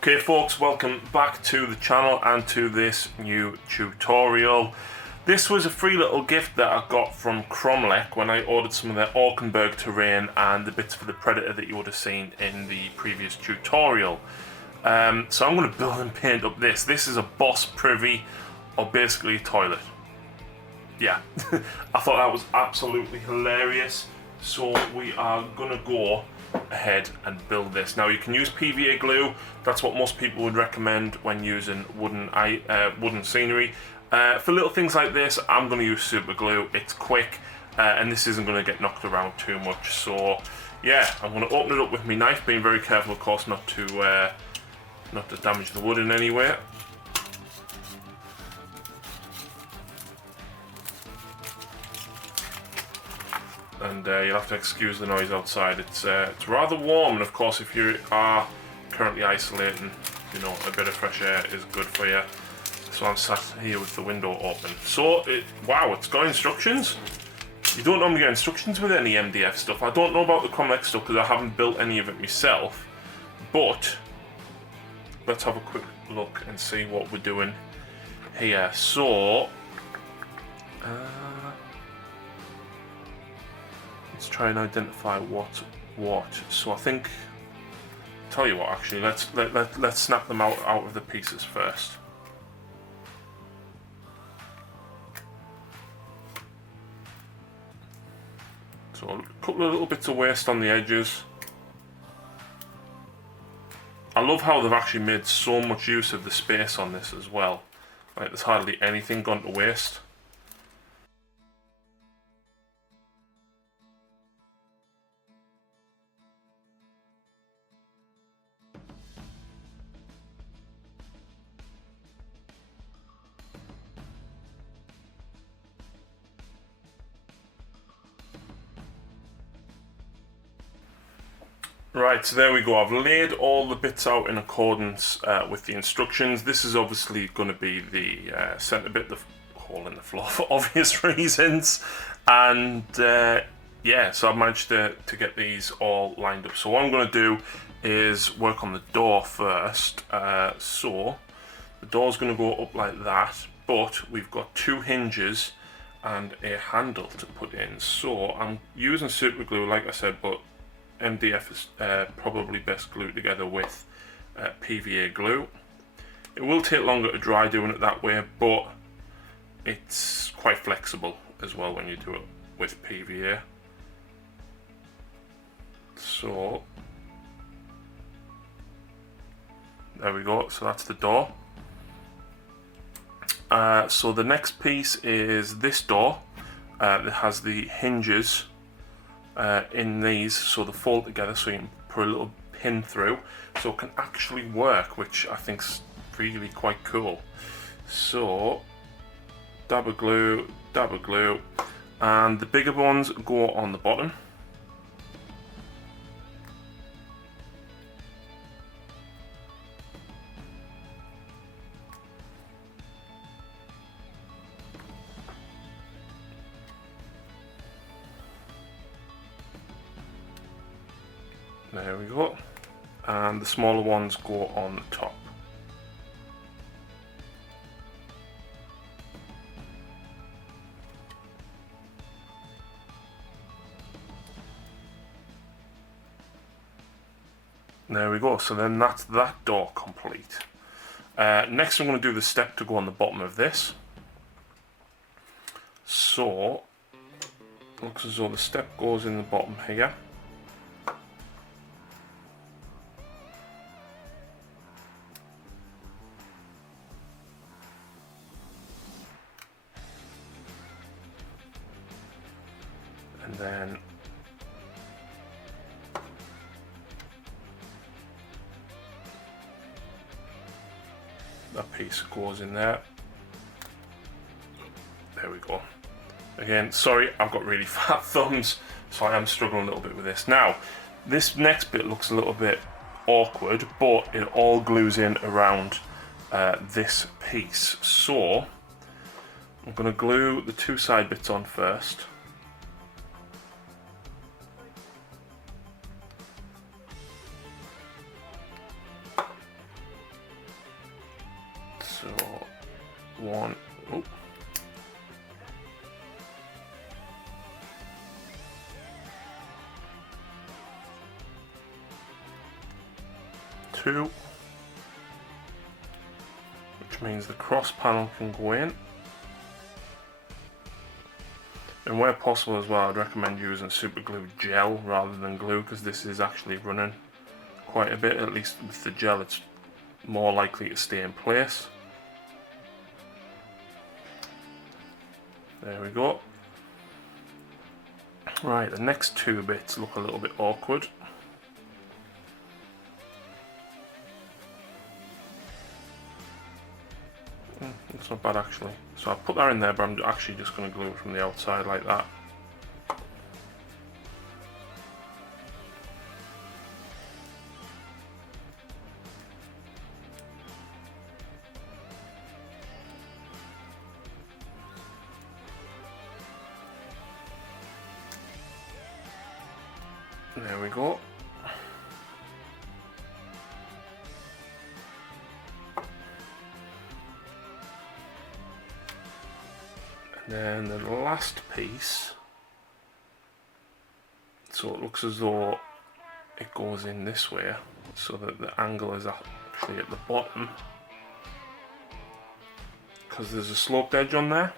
Okay folks, welcome back to the channel and to this new tutorial. This was a free little gift that I got from Kromlech when I ordered some of their Orkenberg terrain and the bits for the Predator that you would have seen in the previous tutorial. So I'm going to build and paint up this. This is a boss privy, or basically a toilet. Yeah, I thought that was absolutely hilarious. So we are going to go ahead and build this. Now you can use PVA glue. That's what most people would recommend when using wooden scenery. For little things like this, I'm going to use super glue. It's quick and this isn't going to get knocked around too much. So yeah, I'm going to open it up with my knife, being very careful of course not to damage the wood in any way. And you'll have to excuse the noise outside. It's rather warm, and of course if you are currently isolating, you know, a bit of fresh air is good for you. So I'm sat here with the window open. So, wow, it's got instructions. You don't normally get instructions with any MDF stuff. I don't know about the Kromlech stuff because I haven't built any of it myself. But let's have a quick look and see what we're doing here. So, let's try and identify what's what. So I think, tell you what, actually, let's snap them out of the pieces first. So a couple of little bits of waste on the edges. I love how they've actually made so much use of the space on this as well. Like, there's hardly anything gone to waste. Right, so there we go. I've laid all the bits out in accordance with the instructions. This is obviously going to be the centre bit, the hole in the floor for obvious reasons. And yeah, so I've managed to get these all lined up. So what I'm going to do is work on the door first. So the door's going to go up like that, but we've got two hinges and a handle to put in. So I'm using super glue, like I said, but MDF is probably best glued together with PVA glue. It will take longer to dry doing it that way, but it's quite flexible as well when you do it with PVA. So there we go, so that's the door. So the next piece is this door that has the hinges in these, so they fold together so you can put a little pin through, so it can actually work, which I think's really quite cool. So dab of glue, and the bigger ones go on the bottom. There we go, and the smaller ones go on the top. There we go, so then that's that door complete. Next I'm going to do the step to go on the bottom of this. So, looks as though the step goes in the bottom here. And then that piece goes in there. There we go. Again, sorry, I've got really fat thumbs, so I am struggling a little bit with this. Now, this next bit looks a little bit awkward, but it all glues in around this piece. So I'm going to glue the two side bits on first. So 1, oh. 2, which means the cross panel can go in. And where possible as well, I'd recommend using super glue gel rather than glue, because this is actually running quite a bit. At least with the gel, it's more likely to stay in place. There we go. Right, the next 2 bits look a little bit awkward. It's not bad actually. So I'll put that in there, but I'm actually just going to glue it from the outside like that. There we go. And then the last piece, so it looks as though it goes in this way, so that the angle is actually at the bottom, because there's a sloped edge on there.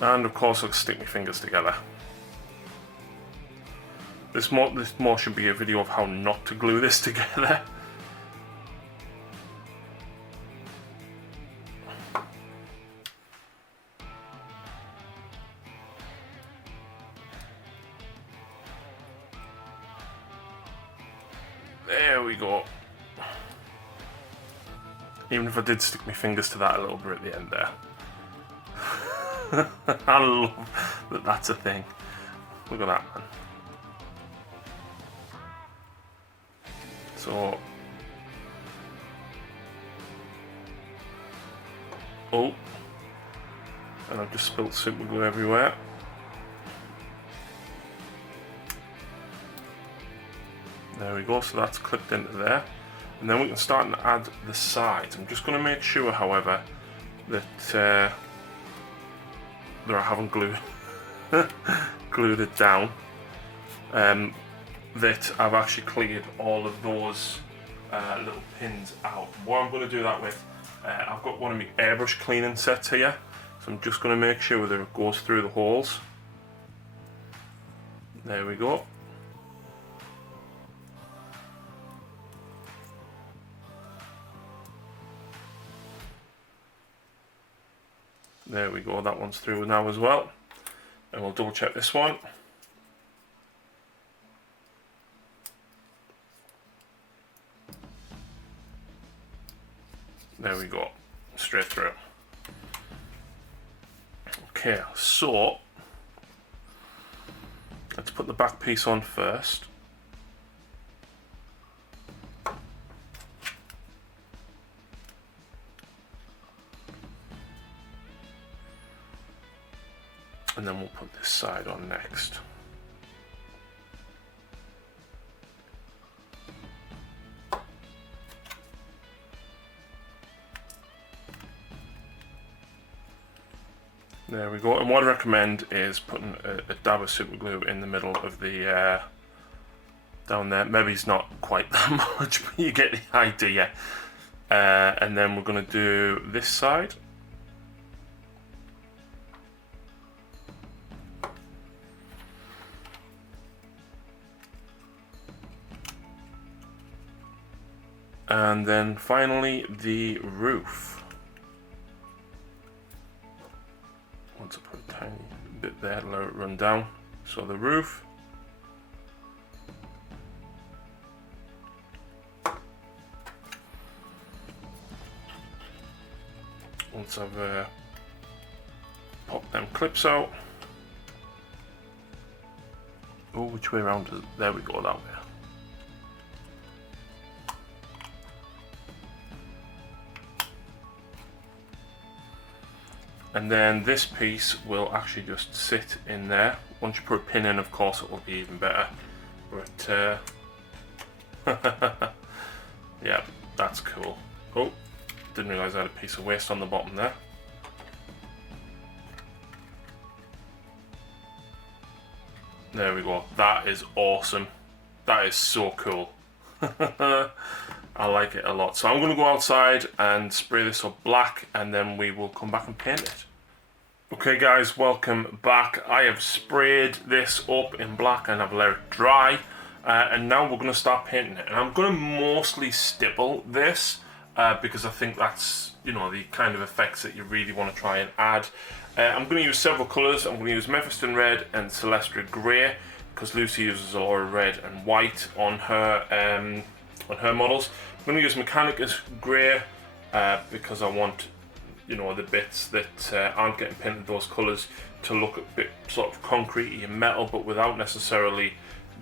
And of course I'll stick my fingers together. This more should be a video of how not to glue this together. There we go. Even if I did stick my fingers to that a little bit at the end there. I love that that's a thing. Look at that, man. So, oh, and I've just spilt super glue everywhere. There we go, so that's clipped into there. And then we can start and add the sides. I'm just going to make sure, however, that I haven't glued it down, that I've actually cleared all of those little pins out. What I'm going to do that with, I've got one of my airbrush cleaning sets here, so I'm just going to make sure that it goes through the holes. There we go. There we go, that one's through now as well. And we'll double check this one. There we go, straight through. Okay, so let's put the back piece on first. And then we'll put this side on next. There we go. And what I recommend is putting a dab of super glue in the middle of the down there. Maybe it's not quite that much, but you get the idea. And then we're going to do this side. And then finally the roof. Once I put a tiny bit there, let it run down. So the roof. Once I've popped them clips out, Oh, which way around is it? There we go, that way. And then this piece will actually just sit in there. Once you put a pin in, of course, it will be even better. But, yeah, that's cool. Oh, didn't realise I had a piece of waste on the bottom there. There we go. That is awesome. That is so cool. I like it a lot. So I'm going to go outside and spray this up black, and then we will come back and paint it. Okay guys, welcome back. I have sprayed this up in black and I've let it dry. And now we're going to start painting it. And I'm going to mostly stipple this because I think that's, you know, the kind of effects that you really want to try and add. I'm going to use several colours. I'm going to use Mephiston Red and Celestia Grey because Lucy uses a lot of red and white on her models. I'm going to use Mechanicus Grey because I want, you know, the bits that aren't getting painted those colours to look a bit sort of concretey and metal, but without necessarily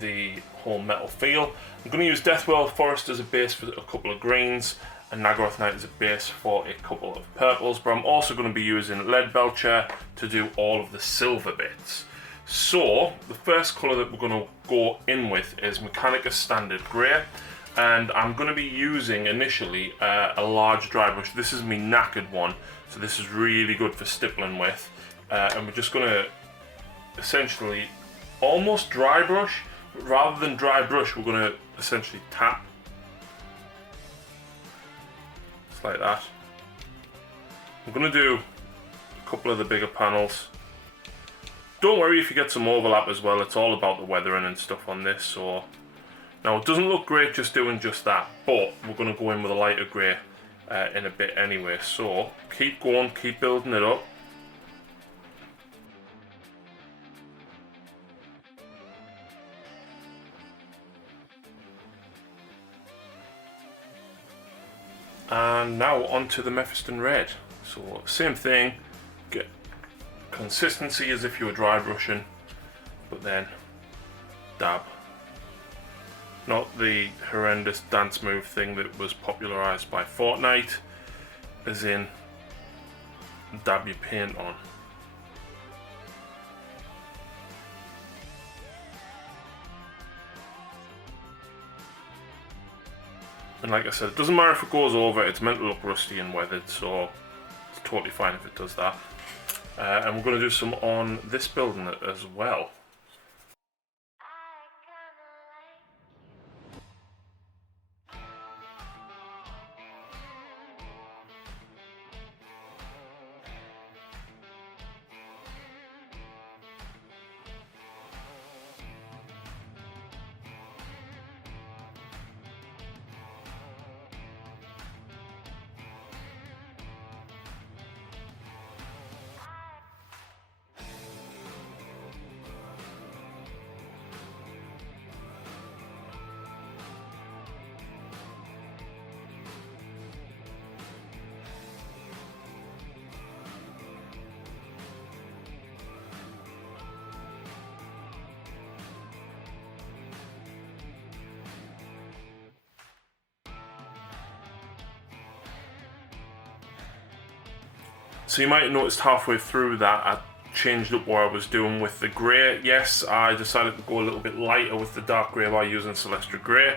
the whole metal feel. I'm going to use Deathwell Forest as a base for a couple of greens and Nagaroth Night as a base for a couple of purples, but I'm also going to be using Lead Belcher to do all of the silver bits. So the first colour that we're going to go in with is Mechanicus Standard Grey, and I'm going to be using initially a large dry brush. This is my knackered one, so this is really good for stippling with, and we're just going to essentially almost dry brush, but rather than dry brush we're going to essentially tap. Just like that. I'm going to do a couple of the bigger panels. Don't worry if you get some overlap as well, it's all about the weathering and stuff on this. So now it doesn't look great just doing just that, but we're going to go in with a lighter grey in a bit anyway. So keep going, keep building it up. And now onto the Mephiston Red. So same thing, get consistency as if you were dry brushing, but then dab. Not the horrendous dance move thing that was popularised by Fortnite, as in dab your paint on. And like I said, it doesn't matter if it goes over, it's meant to look rusty and weathered, so it's totally fine if it does that. And we're going to do some on this building as well. So you might have noticed halfway through that I changed up what I was doing with the grey. Yes, I decided to go a little bit lighter with the dark grey by using Celestia Grey.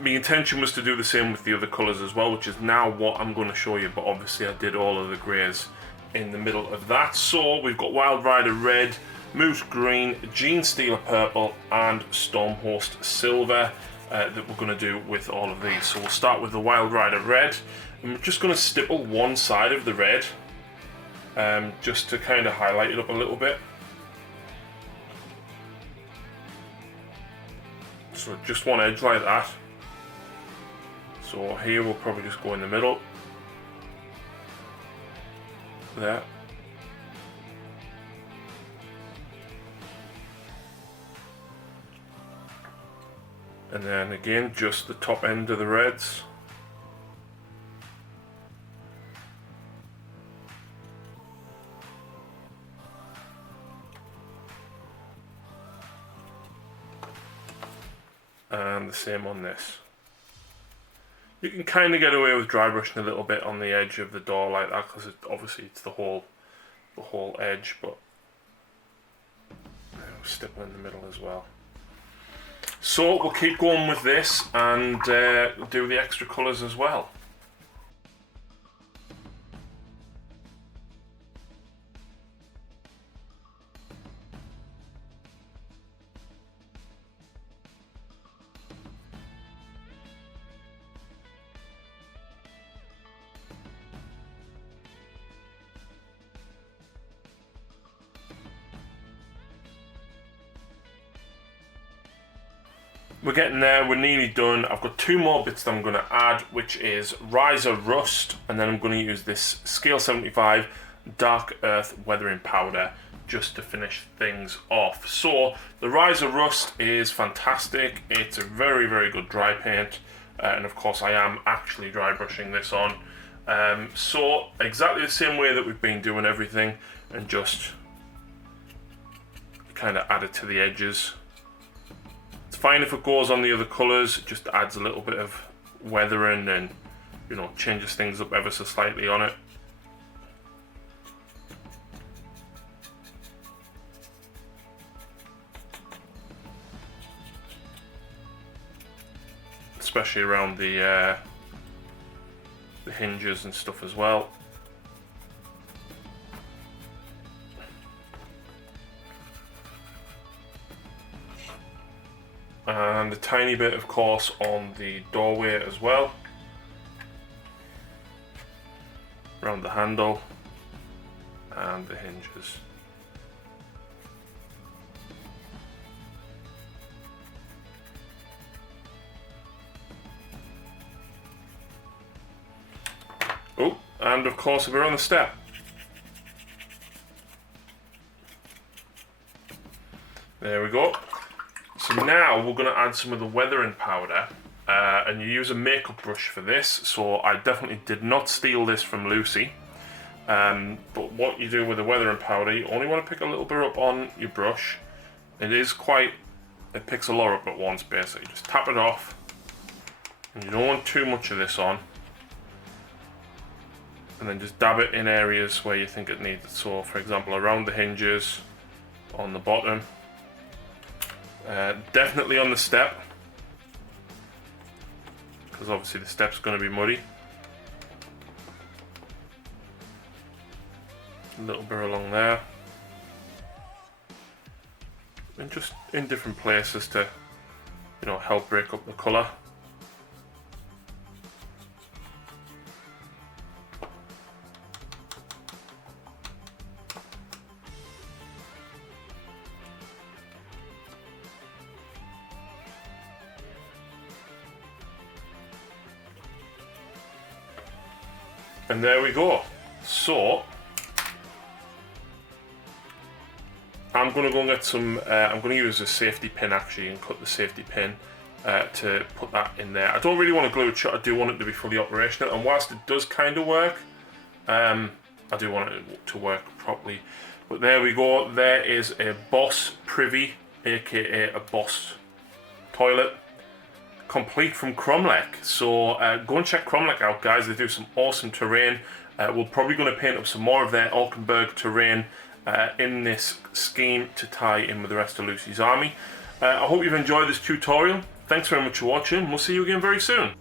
My intention was to do the same with the other colours as well, which is now what I'm going to show you, but obviously I did all of the greys in the middle of that. So we've got Wild Rider Red, Moose Green, Gene Stealer Purple and Stormhost Silver that we're going to do with all of these. So we'll start with the Wild Rider Red. I'm just going to stipple one side of the red just to kind of highlight it up a little bit. So just one edge like that. So here we'll probably just go in the middle. There. And then again, just the top end of the reds. and the same on this. You can kind of get away with dry brushing a little bit on the edge of the door like that, because obviously it's the whole edge, but stipple in the middle as well. So we'll keep going with this and do the extra colours as well. We're getting there, we're nearly done. I've got 2 more bits that I'm going to add, which is Riser Rust, and then I'm going to use this Scale 75 Dark Earth Weathering Powder just to finish things off. So the Riser Rust is fantastic. It's a very, very good dry paint, and of course I am actually dry brushing this on. So exactly the same way that we've been doing everything, and just kind of add it to the edges. It's fine if it goes on the other colours, it just adds a little bit of weathering and, you know, changes things up ever so slightly on it. Especially around the hinges and stuff as well. And a tiny bit, of course, on the doorway as well, around the handle and the hinges. Oh, and of course we're on the step. There we go. So now we're going to add some of the weathering powder, and you use a makeup brush for this. So I definitely did not steal this from Lucy. But what you do with the weathering powder, you only want to pick a little bit up on your brush. It picks a lot up at once basically. Just tap it off, and you don't want too much of this on. And then just dab it in areas where you think it needs it. So for example, around the hinges, on the bottom. Definitely on the step, because obviously the step's going to be muddy. A little bit along there, and just in different places to, you know, help break up the colour. And there we go. So I'm going to go and get some, I'm going to use a safety pin actually and cut the safety pin to put that in there. I don't really want to glue it shut, I do want it to be fully operational, and whilst it does kind of work, I do want it to work properly. But there we go, there is a Boss Privy, aka a Boss toilet, complete from Kromlech. So go and check Kromlech out, guys. They do some awesome terrain. We're probably going to paint up some more of their Alkenberg terrain in this scheme to tie in with the rest of Lucy's army. I hope you've enjoyed this tutorial. Thanks very much for watching. We'll see you again very soon.